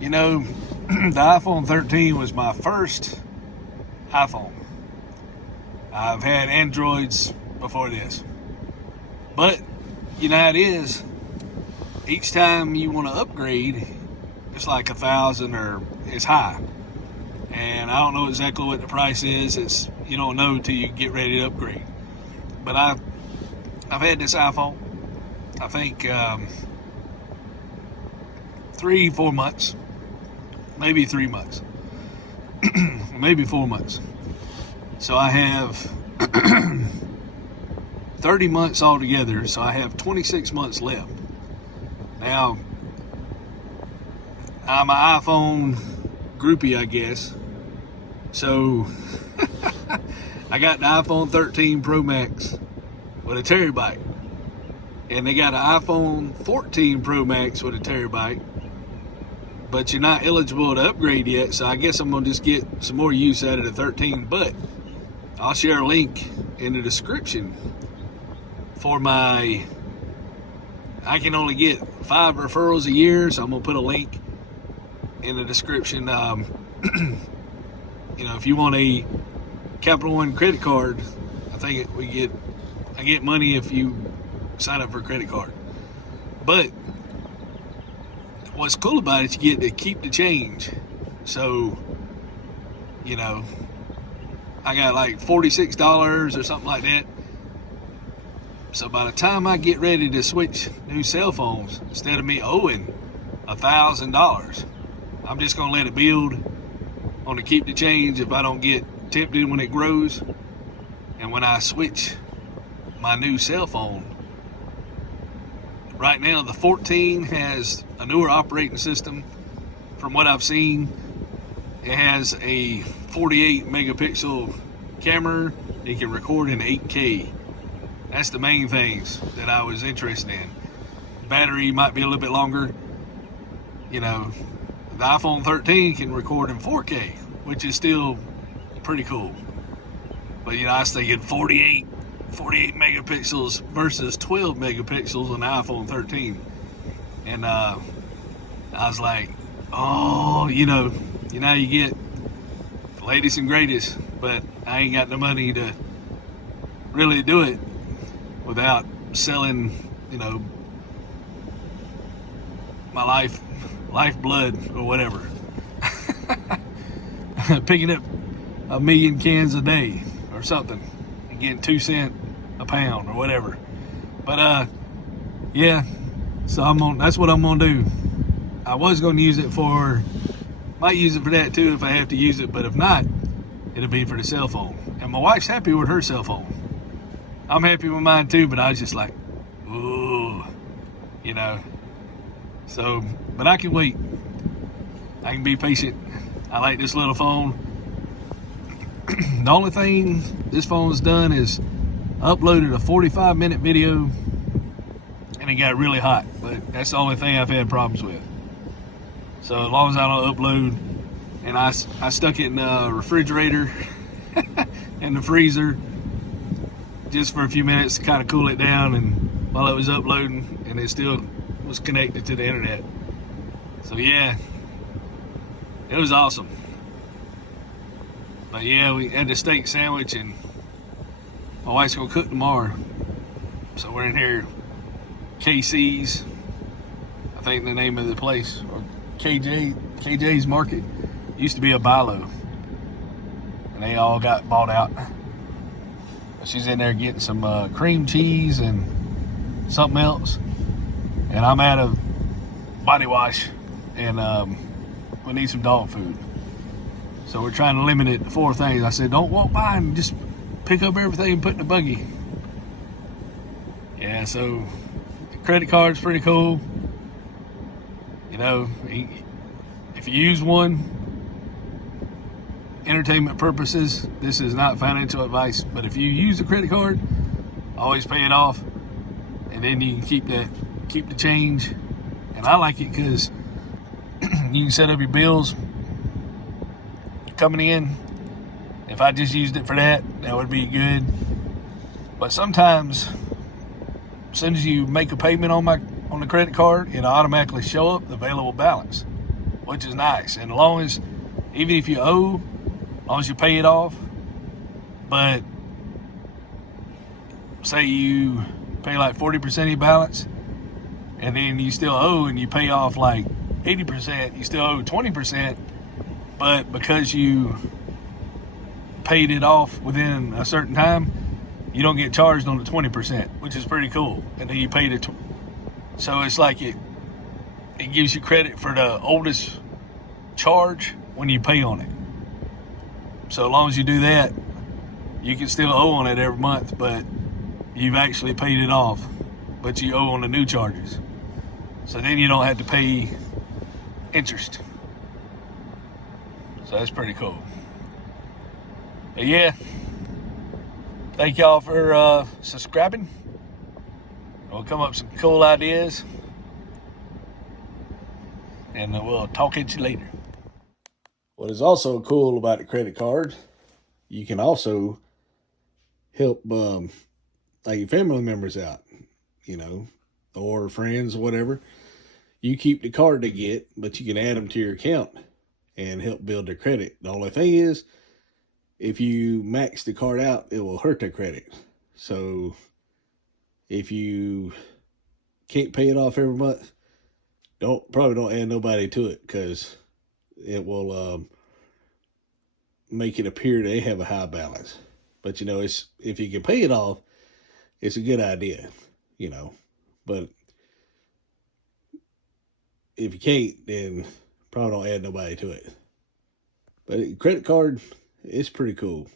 You know, the iPhone 13 was my first iPhone. I've had Androids before this. But, you know how it is. Each time you want to upgrade, it's like $1,000 or it's high. And I don't know exactly what the price is. You don't know until you get ready to upgrade. But I've had this iPhone, I think 3-4 months, maybe 3 months, maybe 4 months. So I have 30 months altogether, so I have 26 months left. Now, I'm an iPhone groupie, I guess. So, I got the iPhone 13 Pro Max with a terabyte. And they got an iPhone 14 Pro Max with a terabyte. But you're not eligible to upgrade yet, so I guess I'm going to just get some more use out of the 13. But I'll share a link in the description for I can only get 5 referrals a year, so I'm going to put a link in the description. If you want a Capital One credit card, I think I get money if you sign up for a credit card. But what's cool about it, you get to keep the change. So, I got like $46 or something like that. So by the time I get ready to switch new cell phones, instead of me owing $1,000, I'm just gonna let it build on to keep the change if I don't get tempted when it grows. And when I switch my new cell phone, right now the 14 has a newer operating system. From what I've seen, it has a 48 megapixel camera. It can record in 8K. That's the main things that I was interested in. The battery might be a little bit longer. The iPhone 13 can record in 4K, which is still pretty cool. But I was thinking 48 megapixels versus 12 megapixels on the iPhone 13. And I was like, oh, you get the latest and greatest, but I ain't got the money to really do it without selling, my lifeblood or whatever. Picking up 1 million cans a day or something and getting 2 cents a pound or whatever. But yeah, so that's what I'm gonna do. I was gonna might use it for that too if I have to use it, but if not, it'll be for the cell phone. And my wife's happy with her cell phone. I'm happy with mine too, but I was just like, ooh, So, but I can wait. I can be patient. I like this little phone. The only thing this phone's done is uploaded a 45-minute video and it got really hot, but that's the only thing I've had problems with. So as long as I don't upload, and I stuck it in the refrigerator and the freezer just for a few minutes to kind of cool it down, and while it was uploading, and it still was connected to the internet. So yeah, it was awesome. But yeah, we had the steak sandwich, and my wife's gonna cook tomorrow. So we're in here, KC's, I think the name of the place, or KJ's Market. Used to be a Bilo, and they all got bought out. She's in there getting some cream cheese and something else, and I'm out of body wash, and we need some dog food. So we're trying to limit it to 4 things. I said, don't walk by and just pick up everything and put in the buggy. Yeah, so the credit card's pretty cool. If you use one, entertainment purposes, this is not financial advice, but if you use a credit card, always pay it off, and then you can keep the change. And I like it because you can set up your bills coming in. If I just used it for that would be good. But sometimes, as soon as you make a payment on the credit card, it'll automatically show up the available balance. which is nice. And as long as, even if you owe, as long as you pay it off, but say you pay like 40% of your balance, and then you still owe and you pay off like 80%, you still owe 20%, but because you paid it off within a certain time, you don't get charged on the 20%, which is pretty cool. And then you paid it. So it's like it gives you credit for the oldest charge when you pay on it. So as long as you do that, you can still owe on it every month, but you've actually paid it off, but you owe on the new charges. So then you don't have to pay interest. So that's pretty cool. But yeah, thank y'all for subscribing. We'll come up with some cool ideas, and we'll talk at you later. What is also cool about the credit card, you can also help like your family members out, or friends or whatever. You keep the card they get, but you can add them to your account and help build their credit. The only thing is, if you max the card out, it will hurt their credit. So if you can't pay it off every month, probably don't add nobody to it, because it will make it appear they have a high balance. But it's, if you can pay it off, it's a good idea, But if you can't, then probably don't add nobody to it. But credit card, it's pretty cool.